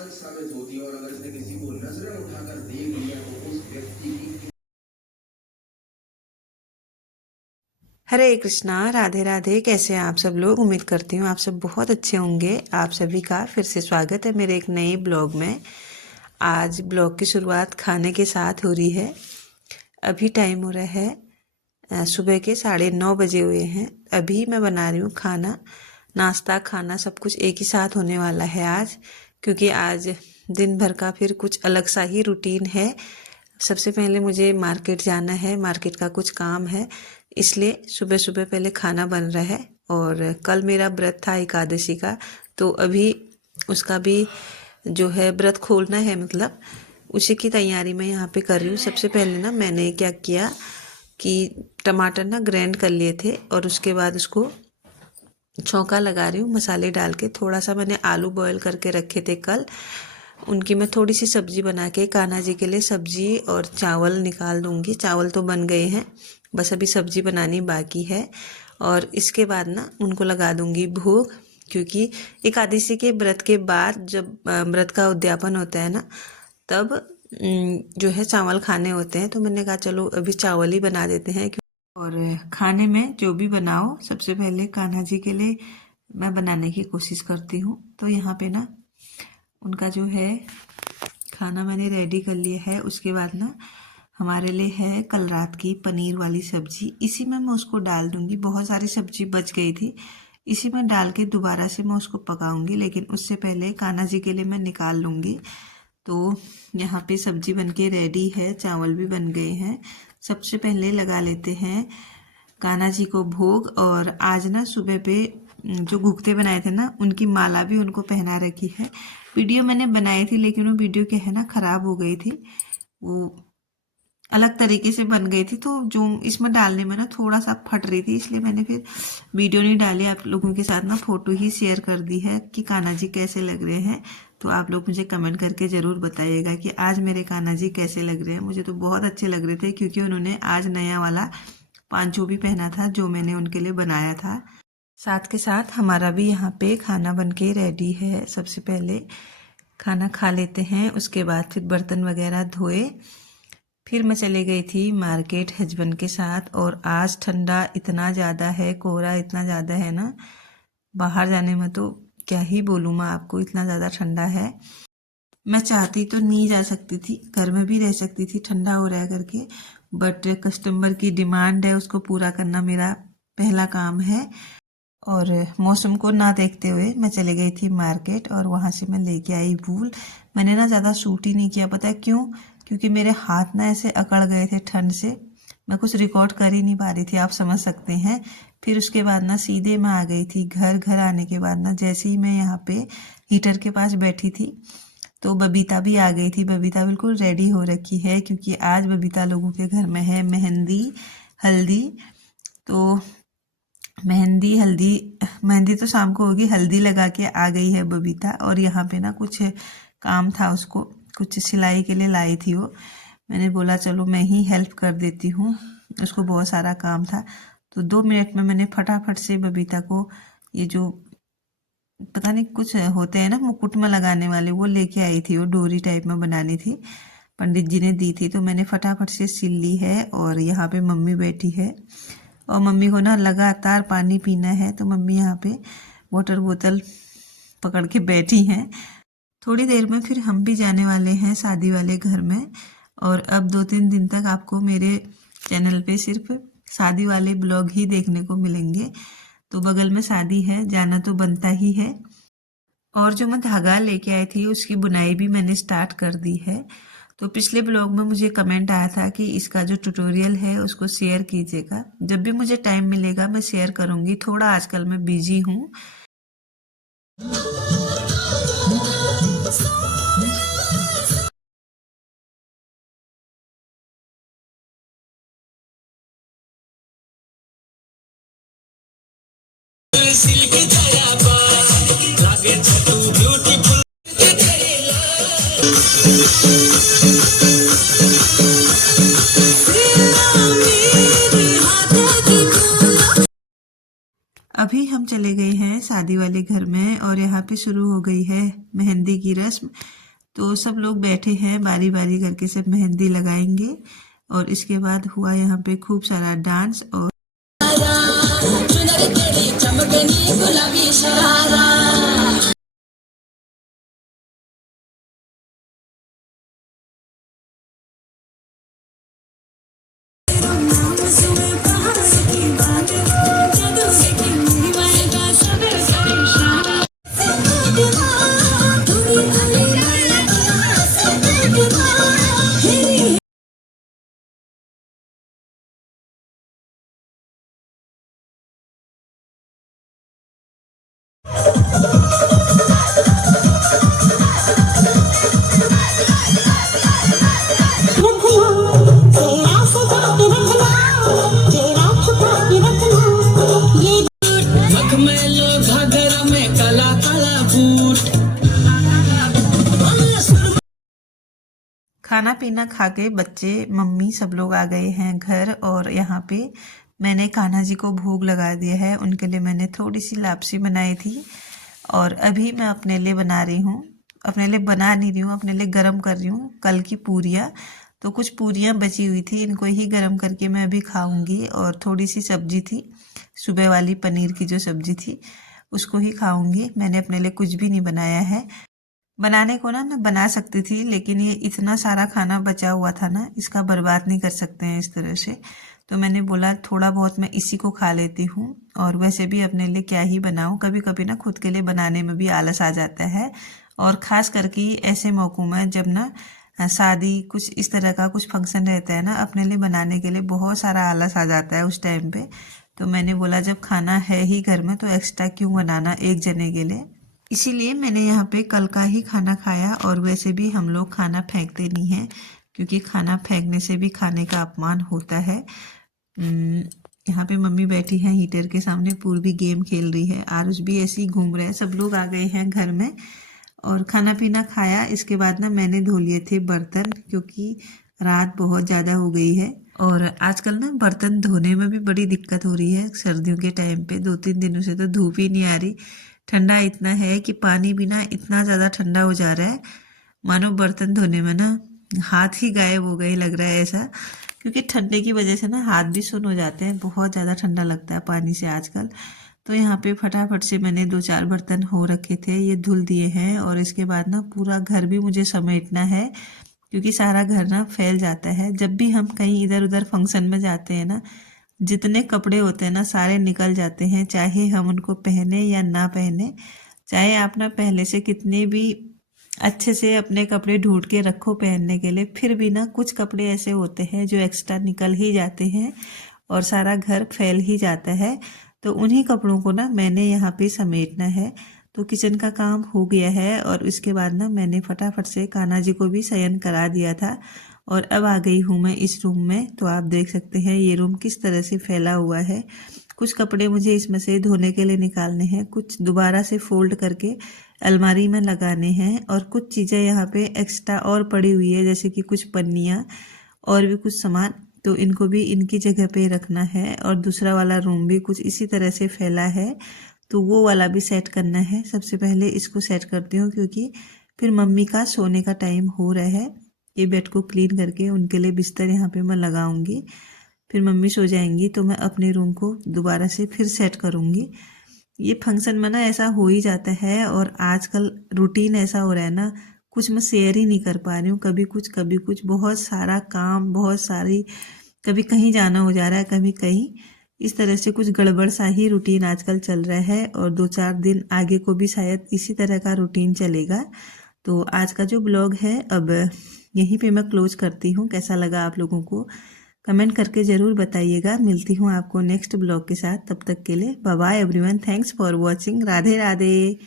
सच साबित होती है और अगर इसने किसी को नजरें उठाकर देख लिया तो उस व्यक्ति की। हरे कृष्णा, राधे राधे। कैसे हैं आप सब लोग? उम्मीद करती हूँ आप सब बहुत अच्छे होंगे। आप सभी का फिर से स्वागत है मेरे एक नए ब्लॉग में। आज ब्लॉग की शुरुआत खाने के साथ हो रही है। अभी टाइम हो रहा है सुबह के 9:30 बजे हुए हैं। अभी मैं बना रही हूँ खाना। नाश्ता खाना सब कुछ एक ही साथ होने वाला है आज, क्योंकि आज दिन भर का फिर कुछ अलग सा ही रूटीन है। सबसे पहले मुझे मार्केट जाना है, मार्केट का कुछ काम है, इसलिए सुबह सुबह पहले खाना बन रहा है। और कल मेरा व्रत था एकादशी का, तो अभी उसका भी जो है व्रत खोलना है, मतलब उसी की तैयारी मैं यहाँ पे कर रही हूँ। सबसे पहले ना मैंने क्या किया कि टमाटर ना ग्राइंड कर लिए थे और उसके बाद उसको छौंका लगा रही हूँ मसाले डाल के। थोड़ा सा मैंने आलू बॉयल करके रखे थे कल, उनकी मैं थोड़ी सी सब्जी बना के कान्हा जी के लिए सब्जी और चावल निकाल दूंगी। चावल तो बन गए हैं, बस अभी सब्जी बनानी बाकी है। और इसके बाद ना उनको लगा दूंगी भोग, क्योंकि एकादशी के व्रत के बाद जब व्रत का उद्यापन होता है ना, तब जो है चावल खाने होते हैं। तो मैंने कहा चलो अभी चावल ही बना देते हैं। और खाने में जो भी बनाओ सबसे पहले कान्हा जी के लिए मैं बनाने की कोशिश करती हूँ। तो यहाँ पे ना उनका जो है खाना मैंने रेडी कर लिया है। उसके बाद ना हमारे लिए है कल रात की पनीर वाली सब्जी, इसी में मैं उसको डाल दूंगी। बहुत सारी सब्जी बच गई थी, इसी में डाल के दोबारा से मैं उसको पकाऊंगी, लेकिन उससे पहले कान्हा जी के लिए मैं निकाल लूँगी। तो यहाँ पे सब्जी बनके रेडी है, चावल भी बन गए हैं। सबसे पहले लगा लेते हैं कान्हा जी को भोग। और आज ना सुबह पे जो घुघते बनाए थे ना, उनकी माला भी उनको पहना रखी है। वीडियो मैंने बनाई थी, लेकिन वो वीडियो क्या है ना खराब हो गई थी, वो अलग तरीके से बन गई थी, तो जो इसमें डालने में ना थोड़ा सा फट रही थी, इसलिए मैंने फिर वीडियो नहीं डाली। आप लोगों के साथ ना फोटो ही शेयर कर दी है कि कान्हा जी कैसे लग रहे हैं। तो आप लोग मुझे कमेंट करके ज़रूर बताइएगा कि आज मेरे कान्हा जी कैसे लग रहे हैं। मुझे तो बहुत अच्छे लग रहे थे, क्योंकि उन्होंने आज नया वाला पांचो भी पहना था जो मैंने उनके लिए बनाया था। साथ के साथ हमारा भी यहाँ पे खाना बन के रेडी है। सबसे पहले खाना खा लेते हैं, उसके बाद फिर बर्तन वगैरह धोए। फिर मैं चली गई थी मार्केट हस्बैंड के साथ। और आज ठंडा इतना ज़्यादा है, कोहरा इतना ज़्यादा है ना, बाहर जाने में तो क्या ही बोलूँ मैं आपको, इतना ज़्यादा ठंडा है। मैं चाहती तो नहीं जा सकती थी, घर में भी रह सकती थी ठंडा हो रहा है करके, बट कस्टमर की डिमांड है, उसको पूरा करना मेरा पहला काम है। और मौसम को ना देखते हुए मैं चली गई थी मार्केट, और वहाँ से मैं लेके आई वूल। मैंने ना ज़्यादा शूट ही नहीं किया, पता है क्यों? क्योंकि मेरे हाथ ना ऐसे अकड़ गए थे ठंड से, मैं कुछ रिकॉर्ड कर ही नहीं पा रही थी, आप समझ सकते हैं। फिर उसके बाद ना सीधे मैं आ गई थी घर। घर आने के बाद ना जैसे ही मैं यहाँ पे हीटर के पास बैठी थी, तो बबीता भी आ गई थी। बबीता बिल्कुल रेडी हो रखी है, क्योंकि आज बबीता लोगों के घर में है मेहंदी हल्दी। तो मेहंदी तो शाम को होगी, हल्दी लगा के आ गई है बबीता। और यहाँ पे ना कुछ काम था, उसको कुछ सिलाई के लिए लाई थी वो। मैंने बोला चलो मैं ही हेल्प कर देती हूँ, उसको बहुत सारा काम था। तो 2 मिनट में मैंने फटाफट से बबीता को ये जो पता नहीं कुछ होते हैं ना मुकुट में लगाने वाले, वो लेके आई थी। वो डोरी टाइप में बनानी थी, पंडित जी ने दी थी, तो मैंने फटाफट से सिल ली है। और यहाँ पे मम्मी बैठी है, और मम्मी को ना लगातार पानी पीना है, तो मम्मी यहाँ पे वाटर बोतल पकड़ के बैठी हैं। थोड़ी देर में फिर हम भी जाने वाले हैं शादी वाले घर में। और अब 2-3 दिन तक आपको मेरे चैनल पे सिर्फ शादी वाले ब्लॉग ही देखने को मिलेंगे। तो बगल में शादी है, जाना तो बनता ही है। और जो मैं धागा लेके आई थी उसकी बुनाई भी मैंने स्टार्ट कर दी है। तो पिछले ब्लॉग में मुझे कमेंट आया था कि इसका जो ट्यूटोरियल है उसको शेयर कीजिएगा। जब भी मुझे टाइम मिलेगा मैं शेयर करूँगी। थोड़ा आजकल मैं बिजी हूँ। अभी हम चले गए हैं शादी वाले घर में और यहाँ पे शुरू हो गई है मेहंदी की रस्म। तो सब लोग बैठे हैं, बारी बारी करके सब मेहंदी लगाएंगे और इसके बाद हुआ यहाँ पे खूब सारा डांस। और खाना पीना खा के बच्चे मम्मी सब लोग आ गए हैं घर। और यहाँ पे मैंने कान्हा जी को भोग लगा दिया है। उनके लिए मैंने थोड़ी सी लापसी बनाई थी और अभी मैं अपने लिए बना रही हूँ, अपने लिए बना नहीं रही हूँ, अपने लिए गरम कर रही हूँ कल की पूरियाँ। तो कुछ पूरियाँ बची हुई थी, इनको ही गरम करके मैं अभी खाऊंगी। और थोड़ी सी सब्जी थी, सुबह वाली पनीर की जो सब्जी थी उसको ही खाऊंगी। मैंने अपने लिए कुछ भी नहीं बनाया है। बनाने को ना मैं बना सकती थी, लेकिन ये इतना सारा खाना बचा हुआ था ना, इसका बर्बाद नहीं कर सकते हैं इस तरह से। तो मैंने बोला थोड़ा बहुत मैं इसी को खा लेती हूँ। और वैसे भी अपने लिए क्या ही बनाऊँ, कभी कभी ना खुद के लिए बनाने में भी आलस आ जाता है। और ख़ास करके ऐसे मौक़ों में जब ना शादी कुछ इस तरह का कुछ फंक्शन रहता है ना, अपने लिए बनाने के लिए बहुत सारा आलस आ जाता है उस टाइम पे। तो मैंने बोला जब खाना है ही घर में तो एक्स्ट्रा क्यों बनाना एक जने के लिए। इसीलिए मैंने यहाँ पे कल का ही खाना खाया। और वैसे भी हम लोग खाना फेंकते नहीं हैं, क्योंकि खाना फेंकने से भी खाने का अपमान होता है। यहाँ पे मम्मी बैठी हैं हीटर के सामने, पूर्वी गेम खेल रही है, आरुष भी ऐसे ही घूम रहा है। सब लोग आ गए हैं घर में और खाना पीना खाया। इसके बाद ना मैंने धो लिए थे बर्तन, क्योंकि रात बहुत ज़्यादा हो गई है। और आजकल ना बर्तन धोने में भी बड़ी दिक्कत हो रही है सर्दियों के टाइम पे। 2-3 दिनों से तो धूप ही नहीं आ रही। ठंडा इतना है कि पानी भी ना इतना ज़्यादा ठंडा हो जा रहा है, मानो बर्तन धोने में ना हाथ ही गायब हो गए लग रहा है ऐसा। क्योंकि ठंडे की वजह से ना हाथ भी सुन्न हो जाते हैं, बहुत ज़्यादा ठंडा लगता है पानी से आजकल। तो यहाँ पे फटाफट से मैंने 2-4 बर्तन हो रखे थे, ये धुल दिए हैं। और इसके बाद ना पूरा घर भी मुझे समेटना है, क्योंकि सारा घर ना फैल जाता है। जब भी हम कहीं इधर उधर फंक्शन में जाते हैं ना, जितने कपड़े होते हैं ना सारे निकल जाते हैं, चाहे हम उनको पहने या ना पहने। चाहे आप ना पहले से कितने भी अच्छे से अपने कपड़े ढूंढ के रखो पहनने के लिए, फिर भी ना कुछ कपड़े ऐसे होते हैं जो एक्स्ट्रा निकल ही जाते हैं और सारा घर फैल ही जाता है। तो उन्हीं कपड़ों को ना मैंने यहाँ पे समेटना है। तो किचन का काम हो गया है और इसके बाद ना मैंने फटाफट से कान्हा जी को भी शयन करा दिया था। और अब आ गई हूँ मैं इस रूम में। तो आप देख सकते हैं ये रूम किस तरह से फैला हुआ है। कुछ कपड़े मुझे इसमें से धोने के लिए निकालने हैं, कुछ दोबारा से फोल्ड करके अलमारी में लगाने हैं, और कुछ चीज़ें यहाँ पे एक्स्ट्रा और पड़ी हुई है, जैसे कि कुछ पन्नियाँ और भी कुछ सामान, तो इनको भी इनकी जगह पे रखना है। और दूसरा वाला रूम भी कुछ इसी तरह से फैला है, तो वो वाला भी सेट करना है। सबसे पहले इसको सेट करती हूँ, क्योंकि फिर मम्मी का सोने का टाइम हो रहा है। ये बेड को क्लीन करके उनके लिए बिस्तर यहाँ पे मैं लगाऊंगी, फिर मम्मी सो जाएंगी तो मैं अपने रूम को दोबारा से फिर सेट करूँगी। ये फंक्शन में ना ऐसा हो ही जाता है, और आजकल रूटीन ऐसा हो रहा है ना, कुछ मैं शेयर ही नहीं कर पा रही हूँ, कभी कुछ, बहुत सारा काम, बहुत सारी, कभी कहीं जाना हो जा रहा है, कभी कहीं, इस तरह से कुछ गड़बड़ सा ही रूटीन आजकल चल रहा है। और 2-4 दिन आगे को भी शायद इसी तरह का रूटीन चलेगा। तो आज का जो ब्लॉग है अब यहीं पे मैं क्लोज करती हूँ। कैसा लगा आप लोगों को कमेंट करके ज़रूर बताइएगा। मिलती हूँ आपको नेक्स्ट ब्लॉग के साथ, तब तक के लिए bye bye everyone. Thanks for watching. Radhe Radhe.